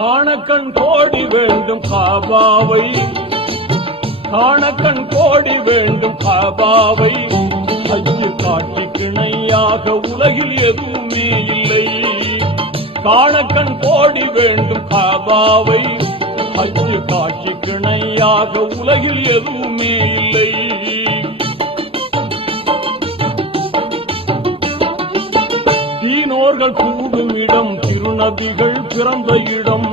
காணக்கண் கோடி வேண்டும் காபாவை, காணக்கண் கோடி வேண்டும் காபாவை, அஞ்சு காட்சி கிணையாக உலகில் எதுவுமே இல்லை. காணக்கண் கோடி வேண்டும் காபாவை, அஞ்சு காட்சி கிணையாக உலகில் எதுவுமே இல்லை. தீனோர்கள் கூடும் இடம், திருநபிகள் பிறந்த இடம்.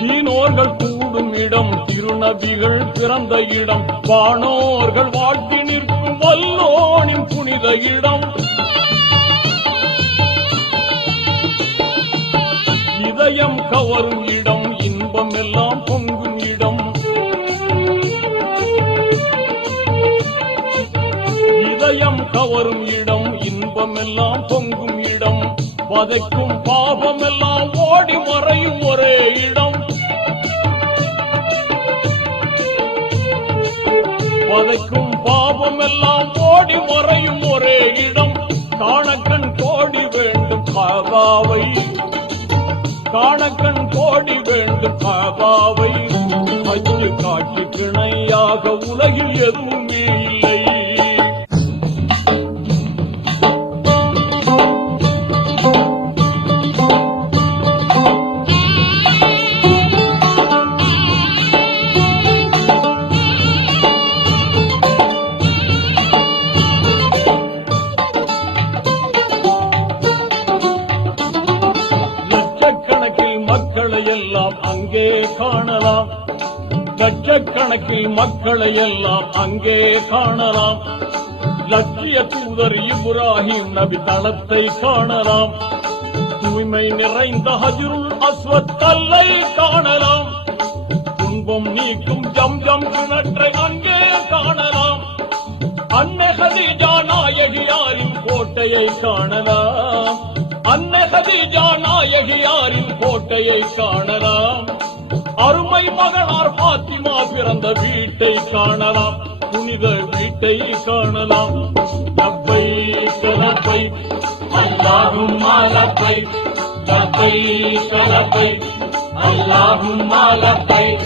தீனோர்கள் கூடும் இடம், திருநபிகள் பிறந்த இடம். வானோர்கள் வாழ்த்தி நிற்கும் வல்லோனின் புனித இடம். இதயம் கவரும் இடம், இன்பம் எல்லாம் பொங்கும் இடம். இதயம் கவரும் இடம், இன்பம் எல்லாம் பொங்கும் இடம். வதைக்கும் பாபம் எல்லாம் ஓடி மறையும் ஒரே இடம். வதைக்கும் பாபம் எல்லாம் ஓடி மறையும் ஒரே இடம். காணக்கண் கோடி வேண்டும் காபாவை, காணக்கண் கோடி வேண்டும் காபாவை, அஞ்சு காட்சி கிணையாக உலகில் எதுவுமே இல்லை. அங்கே காணலாம், லட்சக்கணக்கில் மக்களை எல்லாம் அங்கே காணலாம். லட்சிய தூதர் இப்ராஹிம் நபி தளத்தை காணலாம். தூய்மை நிறைந்த ஹஜ்ருல் அஸ்வத் கல்லை காணலாம். துன்பம் நீக்கும் ஜம்ஜம் கிணற்றை அங்கே காணலாம். அன்னை ஹதீஜா நாயகியாரின் கோட்டையை காணலாம். அன்னை ஹதீஜா நாயகியாரின் கோட்டையை காணலாம். அருமை மகனார் பாத்திமா பிறந்த வீட்டை காணலாம். புனித வீட்டை காணலாம். லப்பைக் லப்பைக் அல்லாஹும்ம லப்பைக், லப்பைக் லப்பைக் அல்லாஹும்ம லப்பைக்.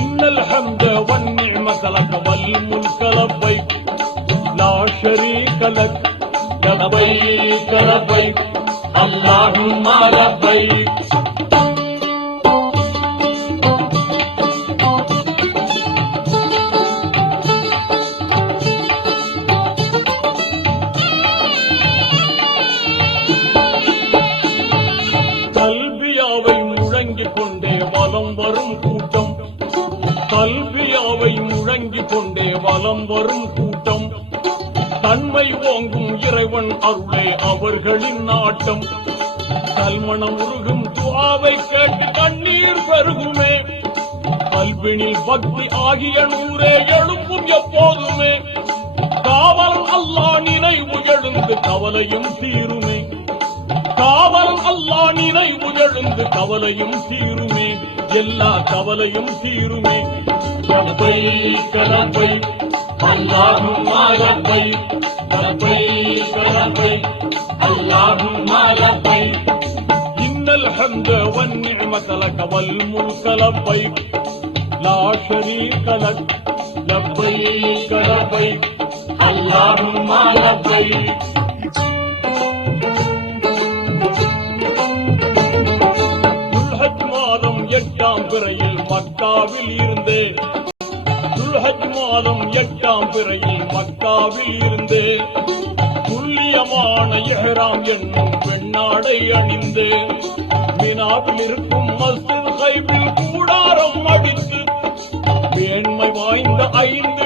இன்னல் ஹம்த வன் நிஅமத லக வல் முல்க லப்பைக், லா ஷரீக லக், லப்பைக் லப்பைக் அல்லாஹும்ம லப்பைக். கல்வியாவை முழங்கிக் கொண்டே வலம் வரும் கூட்டம், கல்வியாவை முழங்கிக் கொண்டே வலம் வரும் கூட்டம். தன்மை ஓங்கும் இறைவன் அருளே அவர்களின் நாட்டம். கல்மணம் உருகும் துஆவை கேட்டு கண்ணீர் பெருகுமே. கல்வினில் பக்தி ஆகிய நூறே எழும்பும் எப்போதுமே. காவலன் அல்லாஹ் நினைவு எழுந்து கவலையும் தீருமே. காவலன் அல்லாஹ் நினைவு எழுந்து கவலையும் தீருமே. எல்லா கவலையும் தீருமே. லப்பைக் லப்பைக் அல்லாஹும்ம லப்பைக், லப்பைக் லப்பைக் அல்லாஹும்ம லப்பைக். இன்னல் ஹம்த வன் நிஅமத லக வல் முல்க லப்பைக், லா ஷரீக லக், லப்பைக் லப்பைக் அல்லாஹும்ம லப்பைக். துல்ஹஜ் மாதம் 8ஆம் பிறையில் மக்காவில் இருந்தே, துல்ஹஜ் மாதம் 8ஆம் பிறையில் மக்காவில் இருந்தே, துல்லியமான இஹ்ராம் என்னும் பெண்ணாடை அணிந்து, மினாவில் இருக்கும் மஸ்ஜித் கைபில் கூடாரம் அடித்து, மேன்மை வாய்ந்த 5